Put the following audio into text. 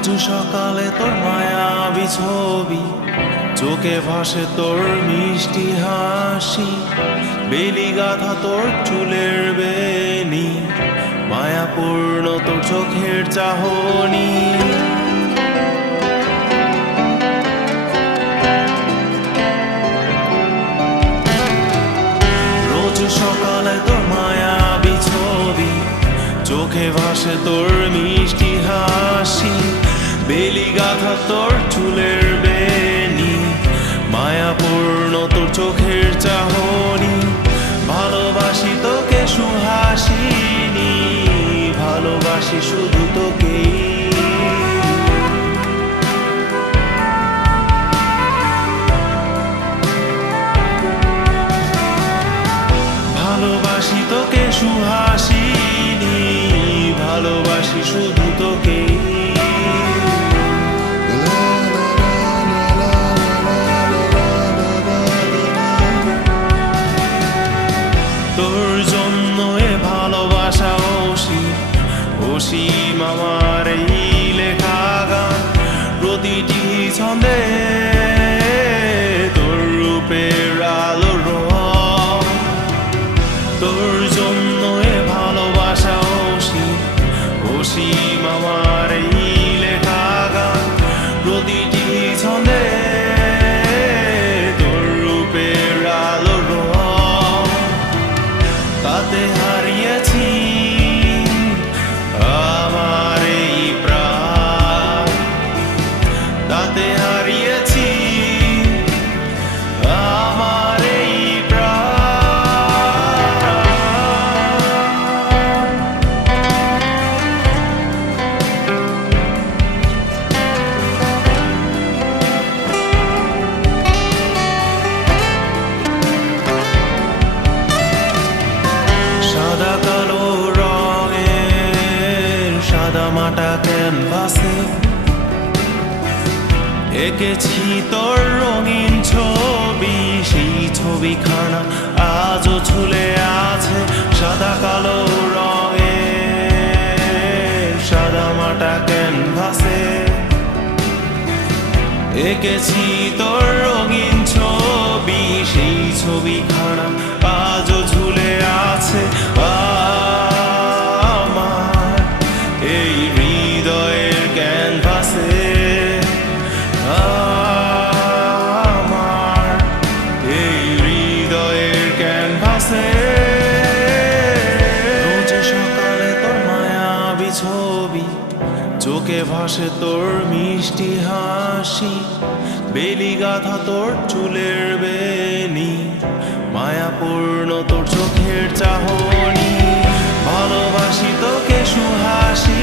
রোজ সকালে তোর মায়াবী ছবি, চোখে ভাসে তোর মিষ্টি হাসি, বেলি গাঁথা তোর চুলের বেনি, মায়াপূর্ণ তোর চোখের চাহনি। রোজ সকালে তোর মায়াবী ছবি, চোখে ভাসে তোর মিষ্টি হাসি, বেলি গাঁথা তোর চুলের বেনি, মায়াপূর্ণ তোর চোখের চাহনি। ভালোবাসি তোকে সুহাসিনী, ভালোবাসি শুধু তোকেই। ভালোবাসি তোকে সুহাসিনী, ভালোবাসি শুধু তোকেই। তোর জন্য এ ভালোবাসা অসীম আমার এই লেখা গান, প্রতিটি ছন্দে তোর রূপের আলো রং। তোর জন্য এ ভালোবাসা অসীম আমার এই লেখা গান, প্রতিটি ছন্দে তোর রূপের আলো রং। তাতে হারিয়েছি আমার এই প্রাণ, তাতে হারিয়েছি আমার এই সাদা কালো রঙের সাদা মাটা ক্যানভাসে এঁকেছি তোর রঙিন ছবি, সেই ছবিখানা আজও ঝুলে আছে। সাদা কালো রঙের সাদা মাটা ক্যানভাসে এঁকেছি তোর রঙিন ছবি, সেই ছবিখানা আজও ঝুলে আছে আমার এই হৃদয়ের ক্যানভাসে। আমার এই হৃদয়ের ক্যানভাসে রোজ সকালে তোর মায়াবী ছবি, চোখে ভাসে তোর মিষ্টি হাসি, বেলি গাঁথা তোর চুলের বেনি, মায়াপূর্ণ তোর চোখের চাহনি। ভালোবাসি তোকে সুহাসি,